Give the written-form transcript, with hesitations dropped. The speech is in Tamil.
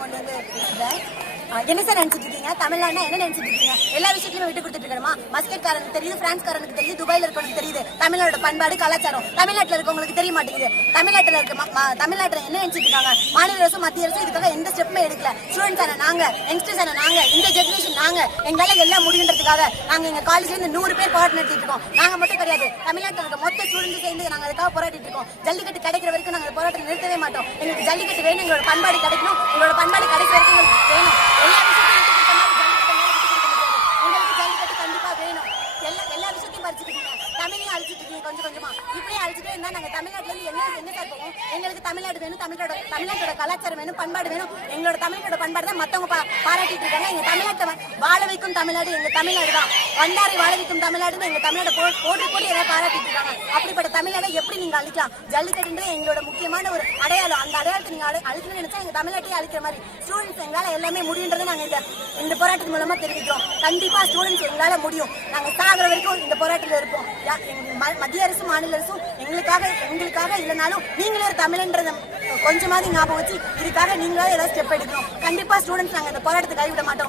கொண்டு வந்து என்ன சார் நினைச்சிட்டு இருக்கீங்க? தமிழ்நாடுனா என்ன நினைச்சிட்டு இருக்கீங்க? எல்லா விஷயத்தையும் விட்டு கொடுத்துட்டு இருக்கணுமா? மஸ்கட்காரனுக்கு தெரியுது, பிரான்ஸ்காரனுக்கு தெரியுது, துபாயில இருக்கவங்களுக்கு தெரியுது தமிழ்நாடு பண்பாடு கலாச்சாரம். தமிழ்நாட்டில் இருக்கவங்களுக்கு தெரிய மாட்டேங்குது. தமிழ்நாட்டில் என்ன நினைச்சிட்டு இருக்காங்க? மாநில அரசும் மத்திய அரசும் இதுக்காக எந்த ஸ்டெப்புமே எடுக்கல. ஸ்டூடெண்ட்ஸ் ஆன நாங்க, யங்ஸ்டர்ஸ் ஆன நாங்க, இந்த ஜெனரேஷன் நாங்க, எங்களால எல்லாம் முடியுன்றதுக்காக நாங்க எங்க காலேஜ்ல இருந்து 100 பேர் போராட்டம் நடத்திட்டு இருக்கோம். நாங்க மட்டும் கிடையாது, தமிழ்நாட்டில் இருக்க மொத்த ஸ்டூடெண்ட்ஸ் சேர்ந்து நாங்க அதுக்காக போராடிட்டு இருக்கோம். ஜல்லிக்கட்டு கிடைக்கிற வரைக்கும் நாங்க போராட்டம் நிறுத்தவே மாட்டோம். எங்களுக்கு ஜல்லிக்கட்டு வேணும், எங்களோட பண்பாடு கிடைக்கணும். எங்களோட பண்பாடு கிடைக்கிற வரைக்கும் எங்களுக்கு வேணும். எல்லா விஷயத்தையும் விட்டு கொடுத்த மாதிரி ஜல்லிக்கட்டு ஜல்லிக்கட்டு கண்டிப்பா வேணும். எல்லா விஷயத்தையும் பறிச்சுக்கிட்டீங்க, தமிழையும் அழிச்சிட்டு இருக்கீங்க கொஞ்சம் கொஞ்சமா. இப்படியே அழிச்சிட்டே இருந்தா நாங்க தமிழ்நாட்டுல இருந்து என்ன சார் போவோம்? எங்களுக்கு தமிழ்நாடு வேணும், தமிழ்நாட்டோட கலாச்சாரம் வேணும், பண்பாடு வேணும். எங்களோட தமிழ்நாட்டோட பண்பாடு தான் மத்தவங்க பாராட்டிட்டு இருக்காங்க. எங்க தமிழ்நாட்டை வாழ வைக்கும் தமிழ்நாடு எங்க தமிழ்நாடு தான். வந்தாரை வாழ வைக்கும் தமிழ்நாடுன்னு எங்க தமிழ்நாடு போட்டு ஏதாவது பாராட்டிட்டு இருக்காங்க. அப்படிப்பட்ட தமிழ்நாடை எப்படி நீங்க அழிக்கலாம்? ஜல்லிக்கட்டுன்றது எங்களோட முக்கியமான ஒரு அடையாளம். அந்த அடையாளத்தை நீங்க அழிக்கணும்னு நினைச்சா எங்க தமிழ்நாட்டையே அழிக்கிற மாதிரி. ஸ்டூடெண்ட்ஸ் எங்களால எல்லாமே முடியுன்றதை நாங்க இந்த போராட்டத்தின் மூலமா தெரிவிக்கிறோம். கண்டிப்பா ஸ்டூடெண்ட்ஸ் எங்களால முடியும். நாங்க சாகிற வரைக்கும் இந்த போராட்டத்தில் இருப்போம். மத்திய அரசும் மாநில அரசும் எங்களுக்காக இல்லைனாலும் நீங்களே ஒரு தமிழன்றத கொஞ்சமாவது ஞாபகம் வச்சு இதுக்காக நீங்களாவது ஏதாவது ஸ்டெப் எடுக்கணும். கண்டிப்பா ஸ்டூடெண்ட்ஸ் நாங்க இந்த போராட்டத்தை கைவிட மாட்டோம்.